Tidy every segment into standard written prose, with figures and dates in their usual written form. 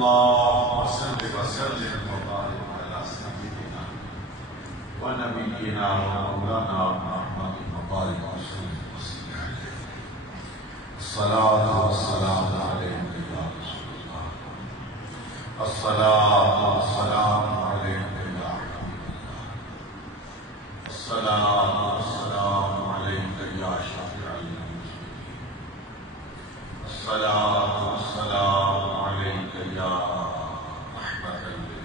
اللهم صل وسلم وبارك على سيدنا ونبينا ومولانا محمد وبارك وسلم عليه. الصلاة والسلام عليك يا رسول الله، الصلاة والسلام عليك يا حبيب الله، الصلاة والسلام عليك يا شفيع المسلمين، الصلاة والسلام عليك يا رحمة للعالمين.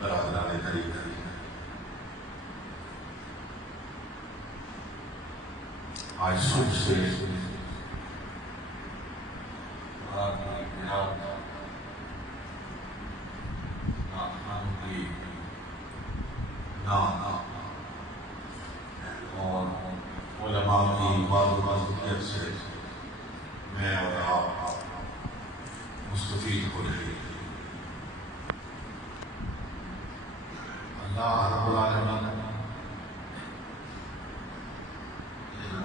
برادران کریم، آج صبح سے اور علماء کی معذوریت سے میں اور آپ مستفید ہو رہے ہیں۔ اللہ رب العالمین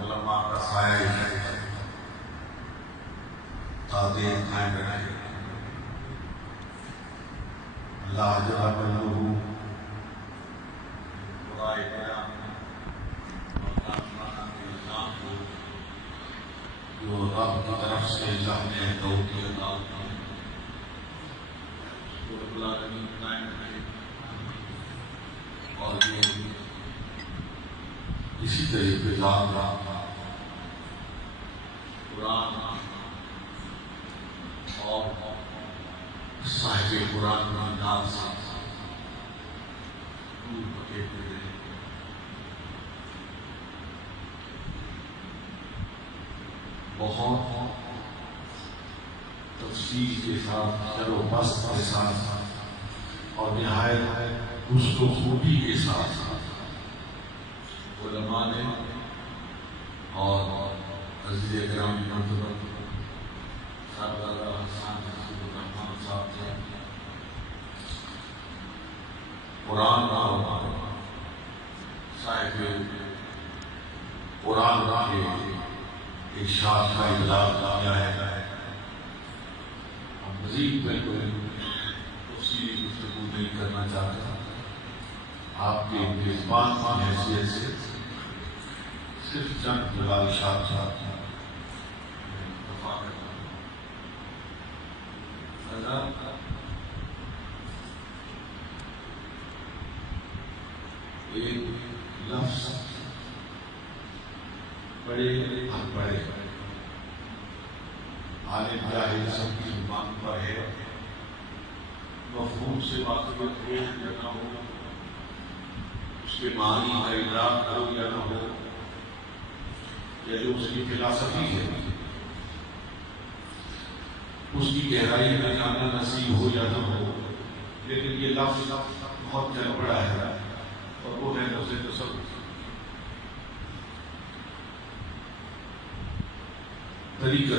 علماء کا سایہ ہے، تعظیم قائم رکھے۔ اللہ جل جلالہ برائے بیان جو رب کی طرف سے اللہ نے توفیق عطا کی، وہ رب العالمین قائم رکھے، اور یہ اسی طریقے ذات رہا قرآن اور صاحب قرآن کی نام سے دور بکے ہوئے بہت تفصیل کے ساتھ، شر و بسط کے ساتھ اور نہایت حسن و خوبی کے ساتھ علماء نے اور عزیز کرام مرتبہ سردار حسان حسین الرحمان صاحب نے قرآن اور صاحب قرآن کے ارشاد کا ابلاغ کیا ہے۔ ہم مزید میں کوئی تفصیلی گفتگو نہیں کرنا چاہتا، آپ کے میزبان کی حیثیت سے صرف چند جلال شاد صاحب دفاع کرتا ہوں۔ ایک لفظ بڑے بڑے عالم جاہل سب کی زبان پر ہے، مفہوم سے واقف ہو یا نہ ہو، اس کے معنی کا ادراک کرو یا نہ ہو، یا جو اس کی فلسفی ہے اس کی گہرائی میں جاننا نصیب ہو یا نہ ہو، لیکن یہ لفظ بہت چل پڑا ہے اور وہ ہے لفظ تصوف۔ طریقہ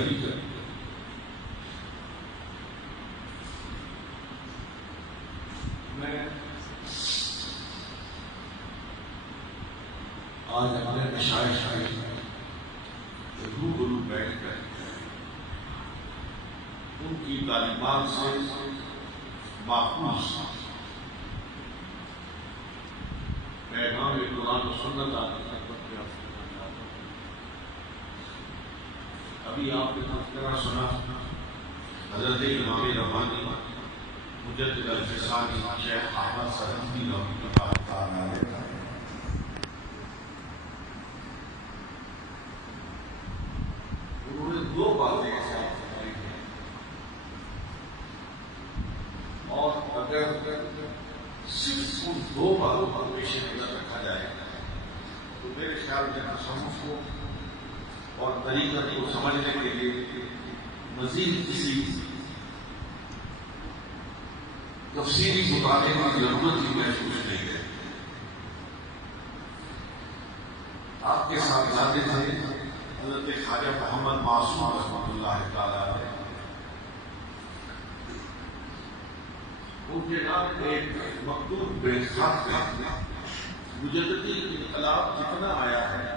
میں آج اپنے مشائخ روبرو بیٹھ کر ان کی تعلیمات سے ماخوذ پیغام قرآن و سنت آتا ہے۔ ابھی آپ نے تذکرہ سنا حضرت امام ربانی مجدد الفسانی شیخ احمد سرحدی رحمۃ اللہ تعالیٰ علیہ، انہوں نے دو باتیں ساتھ بتائی ہیں، اور اگر صرف ان دو باتوں پر پیش نظر رکھا جائے تو میرے خیال میں تصوف کو اور طریقت کو سمجھنے کے لیے مزید کسی تفصیلی مطالعے کی ضرورت ہی محسوس نہیں ہے۔ آپ کے ساتھ جاتے تھے حضرت خواجہ محمد معصوم رحمۃ اللہ تعالیٰ علیہ، ان کے نام ایک مکتوب بے خط ہے. مجددی انقلاب جتنا آیا ہے،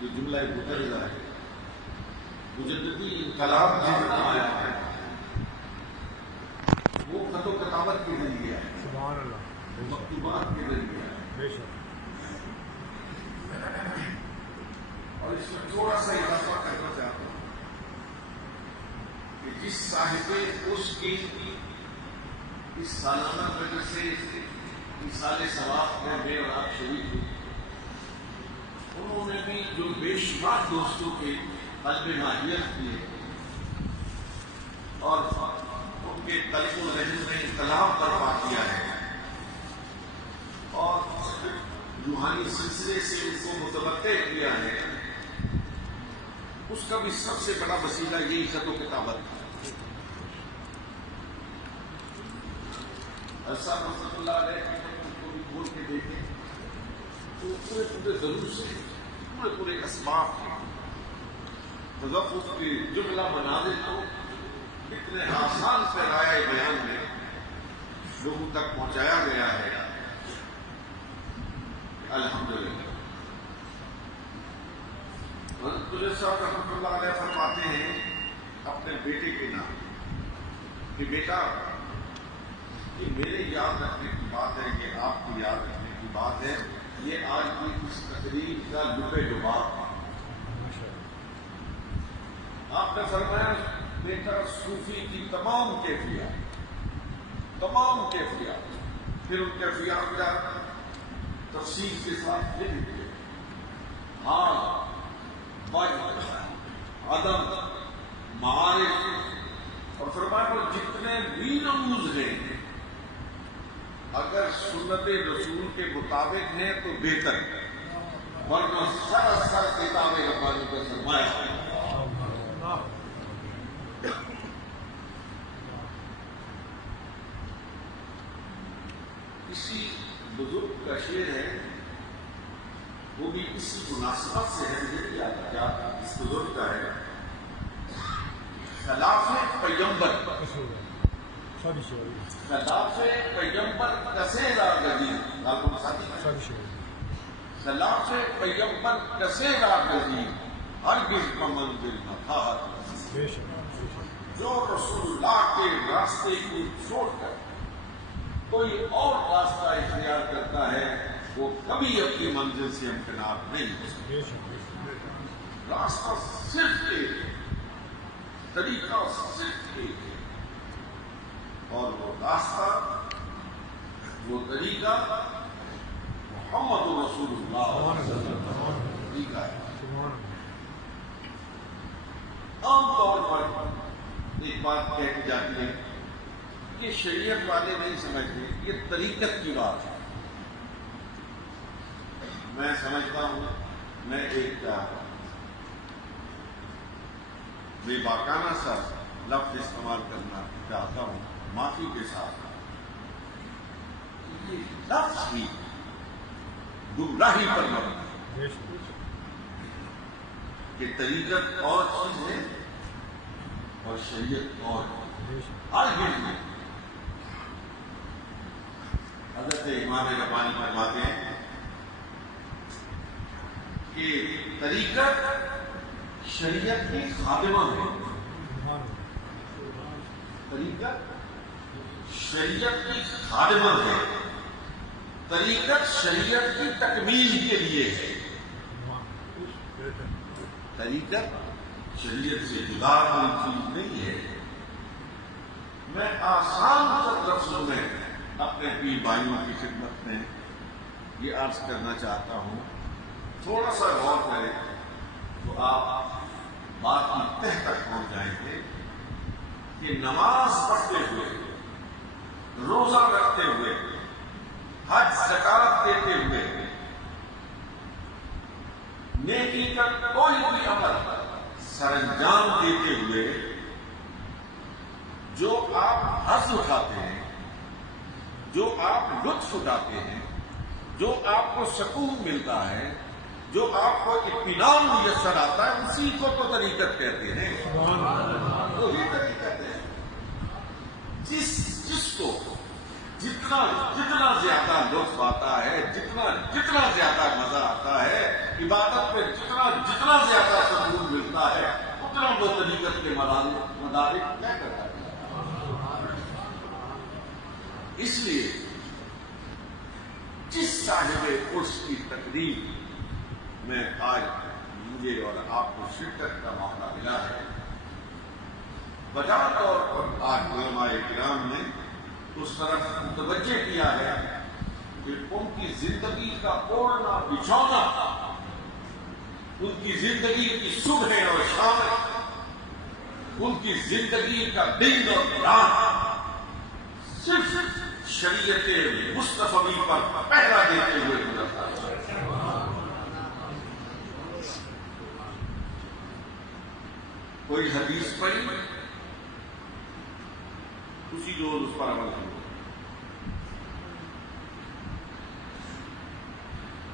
یہ جملہ مترجمہ ہے، مجددی انقلاب جتنا آیا ہے وہ خط و کتابت کے ذریعے ہے، سبحان اللہ، مکتوبات کے ذریعے ہے. بے شک. اور اس میں تھوڑا سا اضافہ کرنا چاہتا ہوں کہ جس صاحب اس کی اس سالانہ مجلس سے مثال ثواب میں میں اور آپ شریک ہوئے، انہوں نے بھی جو بے شمار دوستوں کے قلب ماہیت کیے اور ان کے قلب و ذہن میں انقلاب برپا کیا ہے اور روحانی سلسلے سے ان کو متوقع کیا ہے، اس کا بھی سب سے بڑا وسیلہ یہی خط و کتابت تھا. ایسا رحمۃ اللہ علیہ کو بھی بول کے دیکھیں تو پورے ضرور سے پورے اسباب تذکر کے جملہ مناظر کو اتنے آسان پیرائے بیان میں لوگوں تک پہنچایا گیا ہے. الحمدللہ. حضرت صاحب رحمۃ اللہ علیہ فرماتے ہیں اپنے بیٹے کے نام کہ بیٹا، یہ میرے یاد رکھنے کی بات ہے، یہ آپ کی یاد رکھنے کی بات ہے، یہ آج کی اس تقریر کا لبے لباب. آپ نے فرمایا بیٹا صوفی کی تمام کیفیات، پھر ان کیفیات کا تفصیل کے ساتھ یہ لکھے: حال، وجہ، عدم، معارف، اور فرمایا وہ جتنے بھی رموز ہیں اگر سنت رسول کے مطابق ہیں تو بہتر، ورنہ سراسر کتاب ربانی کا سرمایہ ہے. کسی بزرگ کا شعر ہے، وہ بھی اسی مناسبت سے ہے، کیا اس بزرگ کا ہے: خلاف پیغمبر کسے راگزی، خلاف پیغمبر کسے راگزی، ہرگز کا منزل نہ تھا. جو رسول اللہ کے راستے کو چھوڑ کر کوئی اور راستہ اختیار کرتا ہے وہ کبھی اپنی منزل سے امکنار نہیں ہو سکتا. راستہ صرف ایک ہے، طریقہ صرف ایک ہے، اور وہ راستہ، وہ طریقہ محمد رسول اللہ طریقہ ہے. عام طور پر ایک بات کہہ کے جاتی ہے کہ شریعت والے نہیں سمجھتے، یہ طریقت کی بات ہے. میں سمجھتا ہوں، میں ایک بے باکانہ سا لفظ استعمال کرنا چاہتا ہوں معافی کے ساتھ، یہ لفظ ہی گمراہی پر مبنی ہے کہ طریقت اور چیز ہے اور شریعت اور ہر چیز میں. حضرت امام ربانی فرماتے ہیں کہ طریقت شریعت کی خادمہ ہے، طریقت شریعت کی خادمہ ہے، طریقت شریعت کی تکمیل کے لیے ہے. طریقت شریعت سے جدا کوئی چیز نہیں ہے. میں آسان تر لفظوں میں اپنے پیر بھائیوں کی خدمت میں یہ عرض کرنا چاہتا ہوں، تھوڑا سا غور کریں تو آپ بات کی تہ تک پہنچ جائیں گے کہ نماز پڑھتے ہوئے، روزہ رکھتے ہوئے، حج زکات دیتے ہوئے، نیکی کا کوئی بھی عمل سر انجام دیتے ہوئے جو آپ حظ اٹھاتے ہیں، جو آپ لطف اٹھاتے ہیں، جو آپ کو سکون ملتا ہے، جو آپ کو اطمینان میسر آتا ہے، اسی کو تو طریقت کہتے ہیں. وہی طریقت ہے. جس جتنا زیادہ لطف آتا ہے، جتنا زیادہ مزہ آتا ہے، عبادت میں جتنا زیادہ سکون ملتا ہے، اتنا وہ طریقت کے مدارک طے کرتا ہے۔ اس لیے جس صاحب عرس کی تقریب میں آج مجھے اور آپ کو شرکت کا موقع ملا ہے، بجا طور پر آج علماء کرام نے اس طرف متوجہ کیا ہے کہ ان کی زندگی کا اوڑھنا بچھونا، ان کی زندگی کی صبح اور شام، ان کی زندگی کا دن اور رات صرف شریعت مصطفی پر پہرا دیتے ہوئے گزرتا ہے۔ کوئی حدیث پڑھی، اسی روز اس پر عمل کرو۔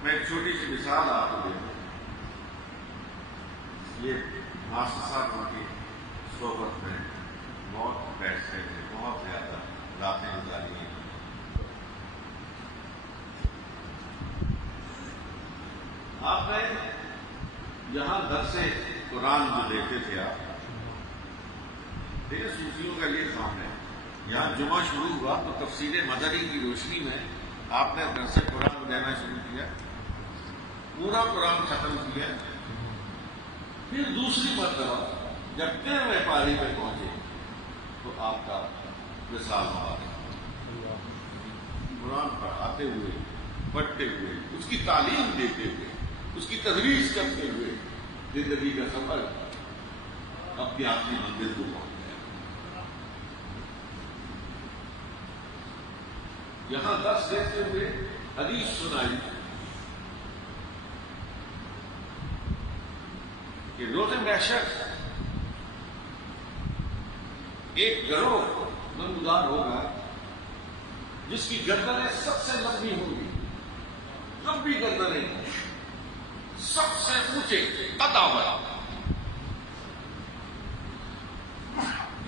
میں ایک چھوٹی سی مثال آپ کو دیتا ہوں۔ یہ ماسٹر صاحب ان کی صحبت میں بہت بیٹھتے تھے، بہت زیادہ راتیں گزاری ہیں۔ آپ نے یہاں درس قرآن جو دیتے تھے، آپ دیکھیں صوفیوں کا یہ کام ہے، یہاں جمعہ شروع ہوا تو تفسیر مدنی کی روشنی میں آپ نے درس قرآن دینا شروع کیا، پورا قرآن ختم کیا، پھر دوسری مرتبہ جب 13ویں پاری پہ پہنچے تو آپ کا وصال ہوا، قرآن پڑھاتے ہوئے، پڑھتے ہوئے، اس کی تعلیم دیتے ہوئے، اس کی تدریس کرتے ہوئے زندگی کا سفر اپنی آخری منزل کو پہنچ گیا۔ یہاں درس دیتے ہوئے حدیث سنائی کہ روز محشر ایک گروہ نمودار ہوگا جس کی گردنیں سب سے لمبی ہوں گی، لمبی گردنیں، سب سے اونچے قدامت،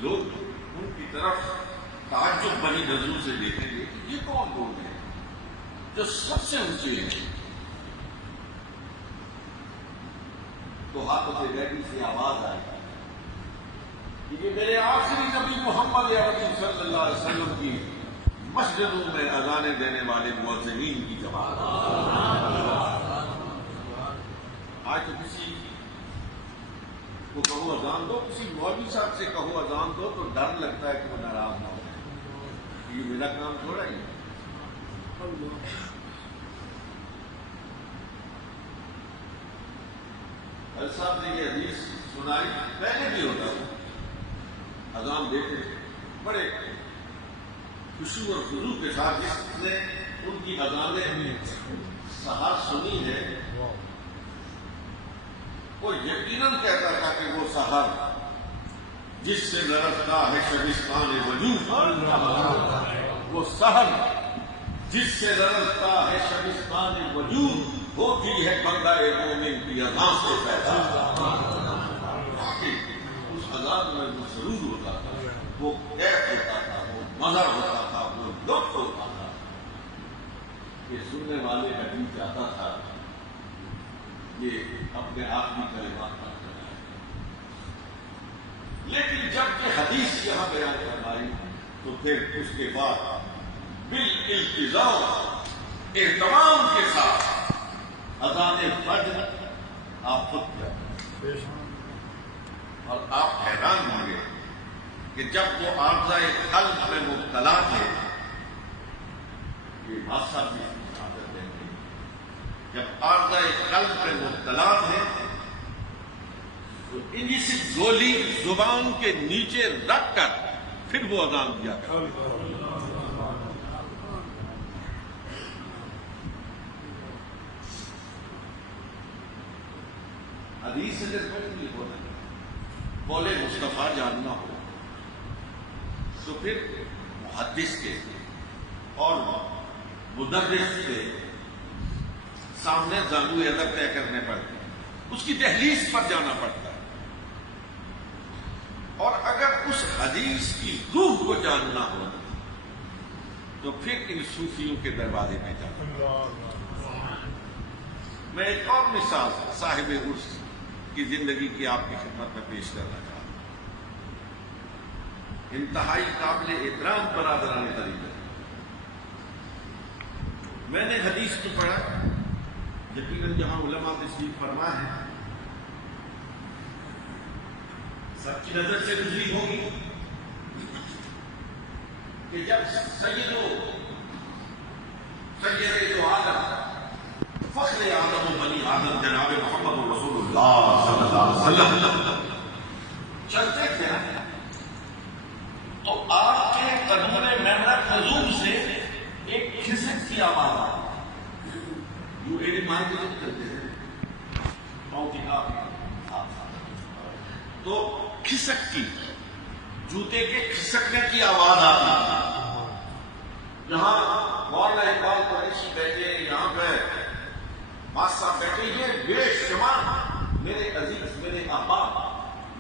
لوگ ان کی طرف تعجب بنی نظروں سے دیکھیں گے کہ یہ کون لوگ ہیں جو سب سے اونچے ہیں۔ تو ہاتھوں سے گہری سی آواز آئے کہ یہ میرے آخری نبی محمد عربی صلی اللہ علیہ وسلم کی مسجدوں میں اذانیں دینے والے مؤذنین کی جماعت۔ آج تو کسی کو کہو اذان دو، کسی مولوی صاحب سے کہو اذان دو تو ڈر لگتا ہے کہ وہ ناراض نہ ہو جائے، یہ میرا کام تھوڑا ہی ہے۔ صاحب نے یہ حدیث سنائی، پہلے بھی ہوتا تھا، اذان دیتے بڑے خوشی اور خضوع کے ساتھ، جس نے ان کی اذانیں سحر سنی ہے وہ یقیناً کہتا تھا کہ وہ سحر جس سے لرزتا ہے شبستان وجود، وہ سحر جس سے لرزتا ہے شبستان وجود ہوتی ہے بندہ مومن کی اذان سے پیدا۔ اس اذان میں وہ سرور ہوتا تھا، وہ کیف ہوتا تھا، وہ مزہ ہوتا تھا، وہ لطف ہوتا تھا کہ سننے والے کا دل چاہتا تھا یہ اپنے آپ کی کلمات پڑھ کر آئے۔ لیکن جب یہ حدیث یہاں بیان فرمائی تو پھر اس کے بعد بالالتزام اہتمام کے ساتھ اذان فجر آپ خود کیا، اور آپ حیران ہوں گے کہ جب وہ عارضہ قلب میں مبتلا تھے، یہ ماسا بھی عادت ہے، جب عارضہ قلب میں مبتلا تھے تو انہی سی گولی زبان کے نیچے رکھ کر پھر وہ اذان دیا کرتے۔ حدیث سے نہیں ہونا، بولے مصطفیٰ جاننا ہو تو پھر محدث کے اور مدرس کے سامنے زانوئے ادب طے کرنے پڑتے ہیں، اس کی دہلیز پر جانا پڑتا ہے، اور اگر اس حدیث کی روح کو جاننا ہو تو پھر ان صوفیوں کے دروازے پہ جاتا ہوں۔ میں ایک اور مثال صاحب عرس کی زندگی کی آپ کی خدمت میں پیش کرنا چاہتا ہوں، انتہائی قابل احترام برادران طریقہ۔ میں نے حدیث کو پڑھا، یقیناً جہاں علماء تشریف فرما ہے سب کی نظر سے گزری ہوگی کہ جب سید عالم فخر آدم و بنی آدم جناب محمد رسول اللہ صلی اللہ علیہ وسلم چلتے تھے تو آپ کے قدموں میں محراب حضور سے ایک کھسک کی آواز آئی، جو ایڈی مائیں کے لوگ کرتے ہیں پاؤں کی آپ تو کھسک کی، جوتے کے کھسکنے کی آواز آتی، جہاں مولانا اقبال قریشی بیٹھے، یہاں پہ بادشاہ بیٹھے، یہ بے شمار میرے عزیز، میرے احباب،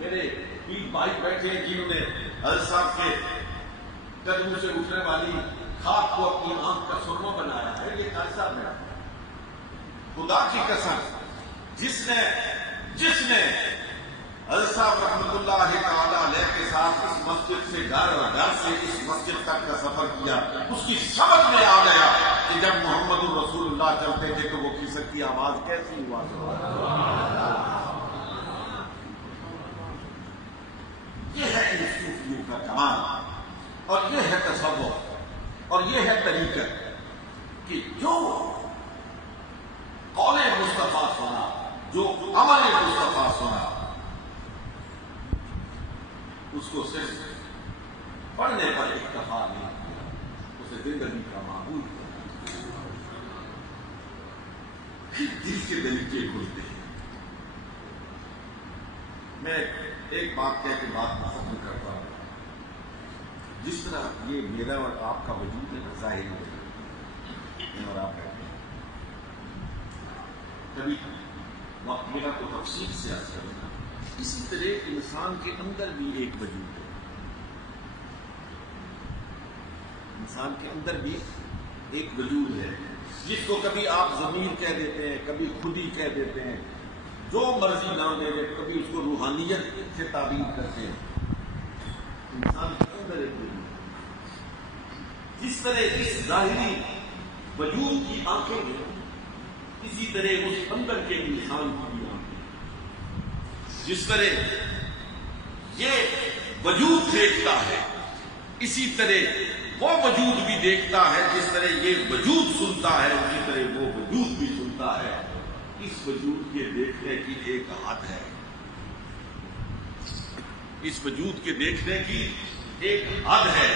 میرے پیر بھائی بیٹھے ہیں جنہوں نے حضرت صاحب کے قدموں سے اٹھنے والی خاک کو اپنی آنکھ کا سرما بنایا ہے۔ یہ ایسا میں خدا کی قسم جس نے حضرت صاحب رحمۃ اللہ تعالی علیہ کے ساتھ اس مسجد سے گھر اور گھر سے اس مسجد تک کا سفر کیا، اس کی سمجھ میں آ گیا کہ جب محمد الرسول اللہ چلتے تھے تو وہ کھسک کی آواز کیسی ہوا۔ یہ ہے ان صوفیوں کا کمال، اور یہ ہے تصور، اور یہ ہے طریقہ کہ جو قول مصطفیٰ سنا، جو عمل مصطفیٰ سنا، اس کو صرف پڑھنے پر اکتفا نہیں کیا، اسے زندگی کا معمول کیا، پھر دل کے دریچے کھلتے ہیں۔ میں ایک بات کہہ کے بات ختم کرتا ہوں، جس طرح یہ میرا اور آپ کا وجود ہے نا، ظاہر ہے میں اور آپ کہتے ہیں، کبھی وقت میرا تو تفصیل سے عرض کروں گا، اسی طرح انسان کے اندر بھی ایک وجود ہے، انسان کے اندر بھی ایک وجود ہے جس کو کبھی آپ ضمیر کہہ دیتے ہیں، کبھی خودی کہہ دیتے ہیں، جو مرضی نام دے دیں، کبھی اس کو روحانیت سے تعبیر کرتے ہیں۔ انسان کے اندر ایک وجود ہے، جس طرح اس ظاہری وجود کی آنکھیں ہیں، اسی طرح اس اندر کے انسان کی بھی آنکھیں، جس طرح یہ وجود دیکھتا ہے اسی طرح وہ وجود بھی دیکھتا ہے، جس طرح یہ وجود سنتا ہے اسی طرح وہ وجود بھی سنتا ہے۔ اس وجود کے دیکھنے کی ایک حد ہے، اس وجود کے دیکھنے کی ایک حد ہے،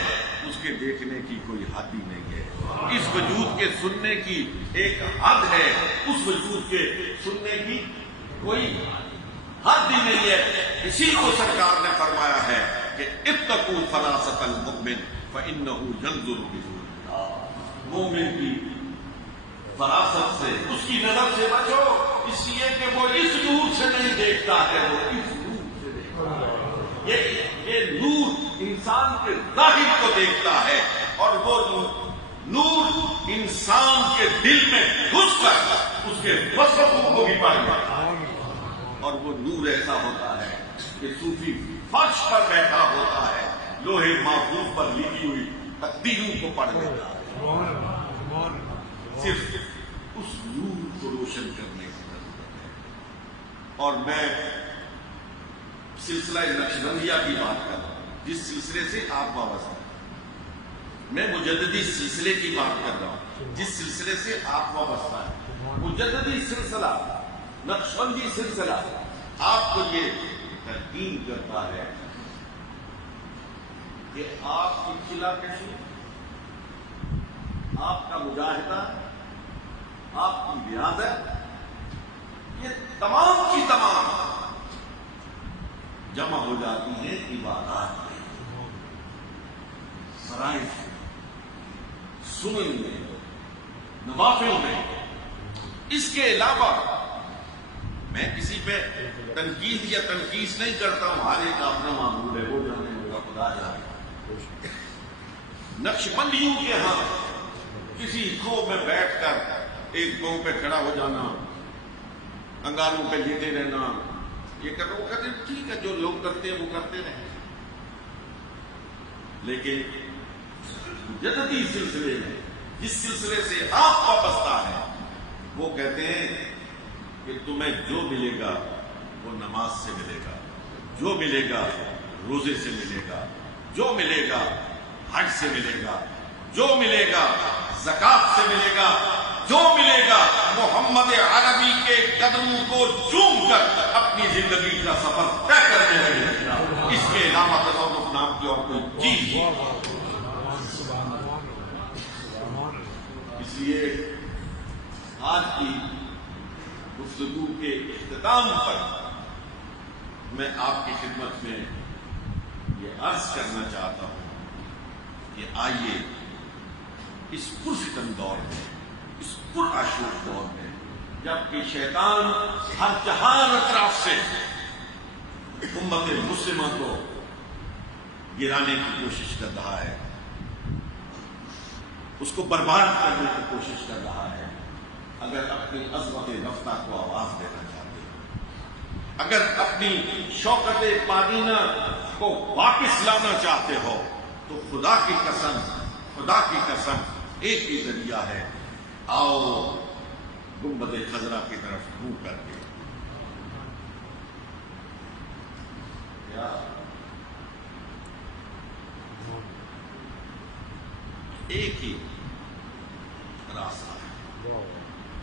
اس کے دیکھنے کی کوئی حد ہی نہیں ہے۔ اس وجود کے سننے کی ایک حد ہے، اس وجود کے سننے کی کوئی حد ہی نہیں ہے۔ اسی کو سرکار نے فرمایا ہے کہ اتقوا فراست المؤمن فإنه ينظر بنور اللہ، مومن کی فراست سے، اس کی نظر سے بچو، اس لیے کہ وہ اس نور سے نہیں دیکھتا ہے، وہ اس نور سے دیکھتا ہے۔ یہ نور انسان کے ظاہر کو دیکھتا ہے، اور وہ نور انسان کے دل میں گھس کر اس کے وسوسوں کو بھی پڑھ جاتا ہے، اور وہ نور ایسا ہوتا ہے کہ صوفی فرش پر بیٹھا ہوتا ہے، لوہے محفوظ پر لکھی ہوئی تقدیروں کو پڑھ لیتا ہے، صرف اس نور کو روشن کرنے کی ضرورت ہے۔ اور میں سلسلہ نقشبندیہ کی بات کر رہا ہوں، جس سلسلے سے آپ وابستہ ہیں، میں مجددی سلسلے کی بات کر رہا ہوں جس سلسلے سے آپ وابستہ ہیں۔ مجددی سلسلہ، نقشبندی سلسلہ آپ کو یہ تلقین کرتا ہے کہ آپ کی خلا کشی، آپ کا مجاہدہ، آپ کی ریاضت، یہ تمام کی تمام جمع ہو جاتی ہیں عبادات میں، فرائض میں، سنن میں، نوافل میں۔ اس کے علاوہ میں کسی پہ تنقید یا تنقید نہیں کرتا ہوں، ہر ایک کا اپنا معمول ہے، وہ جانے ہوگا خدا جانے۔ نقشبندیوں کے ہاں کسی کھو میں بیٹھ کر ایک پاؤں پہ کھڑا ہو جانا، انگاروں پہ لیٹے رہنا، یہ کرنا، وہ کہتے ہیں ٹھیک ہے جو لوگ کرتے ہیں وہ کرتے رہیں، لیکن جدتی سلسلے میں جس سلسلے سے آپ وابستہ ہیں وہ کہتے ہیں کہ تمہیں جو ملے گا وہ نماز سے ملے گا، جو ملے گا روزے سے ملے گا، جو ملے گا حج سے ملے گا، جو ملے گا زکات سے ملے گا، جو ملے گا محمد عربی کے قدموں کو چوم کر اپنی زندگی کا سفر طے کرنے میں ملے گا۔ اس کے علاوہ تصوف نام کی اور کوئی چیز نہیں۔ اس لیے آج کی گفتگو کے اختتام پر میں آپ کی خدمت میں یہ عرض کرنا چاہتا ہوں کہ آئیے اس پرفتن دور میں، اس پرآشوب دور میں، جبکہ شیطان ہر جہان اطراف سے امت مسلمہ کو گرانے کی کوشش کر رہا ہے، اس کو برباد کرنے کی کوشش کر رہا ہے، اگر اپنی عظمت رفتہ کو آواز دینا چاہتے ہیں، اگر اپنی شوکت پادینہ کو واپس لانا چاہتے ہو تو خدا کی قسم ایک ہی ذریعہ ہے، آؤ گنبد خضرا کی طرف منہ کر کے ایک ہی راستہ ہے۔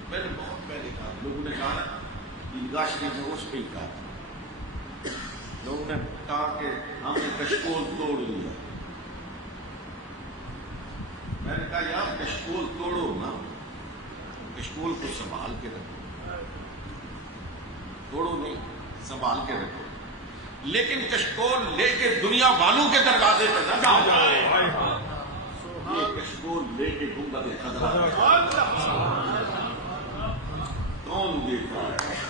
میں نے بہت پہلے کہا، لوگوں نے کہا عیدگاہ شریف میں اس پہ ہی کہا، لوگوں نے کہا کہ ہم نے کشکول توڑ لیا۔ میں نے کہا یار کشکول توڑو نا، کشکول کو سنبھال کے رکھو، توڑو نہیں، سنبھال کے رکھو، لیکن کشکول لے کے دنیا والوں کے دروازے پہ نہ جاؤ۔ یہ کشکول لے کے گنبد خضرا کون دیتا ہے؟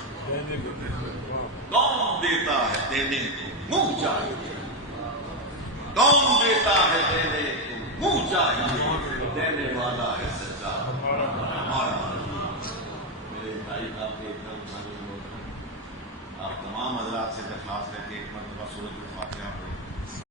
کون دیتا ہے دینے کو منہ چاہیے، کون دیتا ہے دینے کو منہ چاہیے، دینے والا ہے سچا ہمارا۔ میرے بھائی آپ کے اتنا آپ تمام حضرات سے درخواست ہے کہ ایک مرتبہ سورج